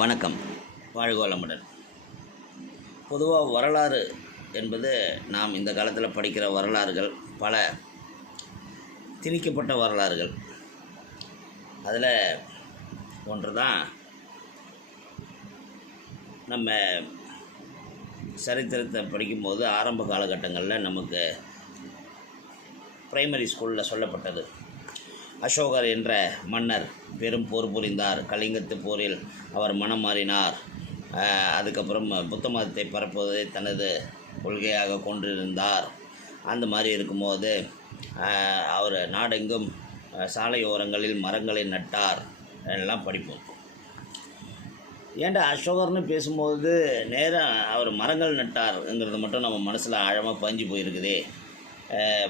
வணக்கம். வாழ்க வளமுடன் பொதுவாக வரலாறு என்பது நாம் இந்த காலத்தில் படிக்கிற வரலாறுகள் பல திணிக்கப்பட்ட வரலாறுகள். அதில் ஒன்று தான் நம்ம சரித்திரத்தை படிக்கும்போது ஆரம்ப காலகட்டங்களில் நமக்கு ப்ரைமரி ஸ்கூலில் சொல்லப்பட்டது. அசோகர் என்ற மன்னர் பெரும் போர் புரிந்தார். கலிங்கத்து போரில் அவர் மனம் மாறினார். அதுக்கப்புறம் புத்த மதத்தை பரப்புவதை தனது கொள்கையாக கொண்டிருந்தார். அந்த மாதிரி இருக்கும்போது அவர் நாடெங்கும் சாலையோரங்களில் மரங்களை நட்டார். எல்லாம் படிப்போம். ஏன்டா அசோகர்னு பேசும்போது நேராக அவர் மரங்கள் நட்டார்ங்கிறது மட்டும் நம்ம மனசில் ஆழமாக பஞ்சு போயிருக்குதே.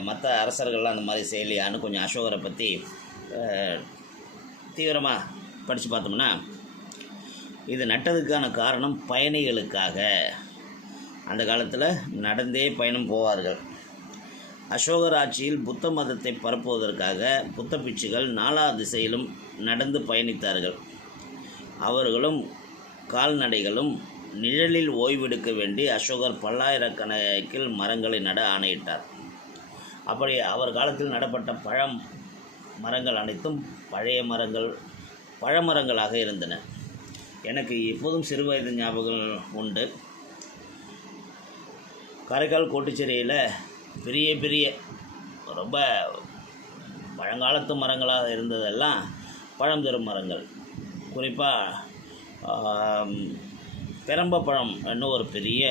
மற்ற அரசர்கள்லாம் அந்த மாதிரி செய்யலையான்னு கொஞ்சம் அசோகரை பற்றி தீவிரமாக படித்து பார்த்தோம்னா இது நட்டதுக்கான காரணம் பயணிகளுக்காக. அந்த காலத்தில் நடந்தே பயணம் போவார்கள். அசோகர் ஆட்சியில் புத்த மதத்தை பரப்புவதற்காக புத்த பிட்சுகள் நாலா திசையிலும் நடந்து பயணித்தார்கள். அவர்களும் கால்நடைகளும் நிழலில் ஓய்வெடுக்க வேண்டி அசோகர் பல்லாயிரக்கணக்கில் மரங்களை நட ஆணையிட்டார். அப்படி அவர் காலத்தில் நடப்பட்ட பழம் மரங்கள் அனைத்தும் பழைய மரங்கள் பழமரங்களாக இருந்தன. எனக்கு எப்போதும் சிறுவயது ஞாபகங்கள் உண்டு. காரைக்கால் கோட்டுச்சேரியில் பெரிய பெரிய ரொம்ப பழங்காலத்து மரங்களாக இருந்ததெல்லாம் பழம் தரும் மரங்கள். குறிப்பாக பெரம்பப்பழம் என்ன ஒரு பெரிய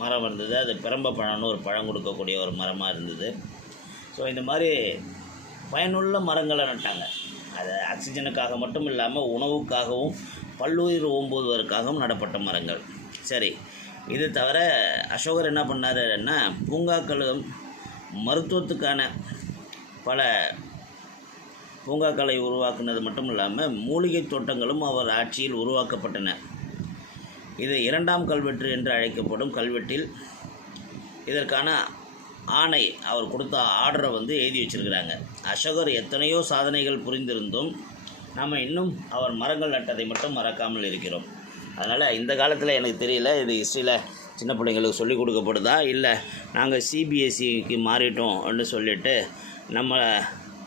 மரம் இருந்தது. அது பெரம்ப பழம்னு ஒரு பழம் கொடுக்கக்கூடிய ஒரு மரமாக இருந்தது. ஸோ இந்த மாதிரி பயனுள்ள மரங்களை நட்டாங்க. அது ஆக்சிஜனுக்காக மட்டும் இல்லாமல் உணவுக்காகவும் பல்லுயிர் ஓம்புவதற்காகவும் நடப்பட்ட மரங்கள். சரி இது தவிர அசோகர் என்ன பண்ணாருன்னா பூங்காக்களும் மருத்துவத்துக்கான பல பூங்காக்களை உருவாக்குனது மட்டும் இல்லாமல் மூலிகை தோட்டங்களும் அவர் ஆட்சியில் உருவாக்கப்பட்டன. இது இரண்டாம் கல்வெட்டு என்று அழைக்கப்படும் கல்வெட்டில் இதற்கான ஆணை அவர் கொடுத்த ஆர்டரை வந்து எழுதி வச்சிருக்கிறாங்க. அசோகர் எத்தனையோ சாதனைகள் புரிந்திருந்தும் நம்ம இன்னும் அவர் மரங்கள் நட்டதை மட்டும் மறக்காமல் இருக்கிறோம். அதனால் இந்த காலத்தில் எனக்கு தெரியல இது ஹிஸ்ட்ரியில் சின்ன பிள்ளைங்களுக்கு சொல்லிக் கொடுக்கப்படுதா இல்லை நாங்கள் சிபிஎஸ்சிக்கு மாறிட்டோம் அப்படின்னு சொல்லிட்டு நம்ம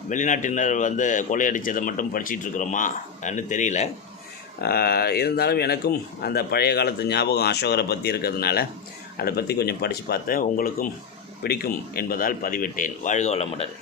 வெளிநாட்டினர் வந்து கொள்ளையடித்ததை மட்டும் படிச்சிட்ருக்குறோமா அப்படின்னு தெரியல. இருந்தாலும் எனக்கும் அந்த பழைய காலத்து ஞாபகம் அசோகரை பற்றி இருக்கிறதுனால அதை பற்றி கொஞ்சம் படித்து பார்த்தேன். உங்களுக்கும் பிடிக்கும் என்பதால் பதிவிட்டேன். வாழ்க வளமுடன்.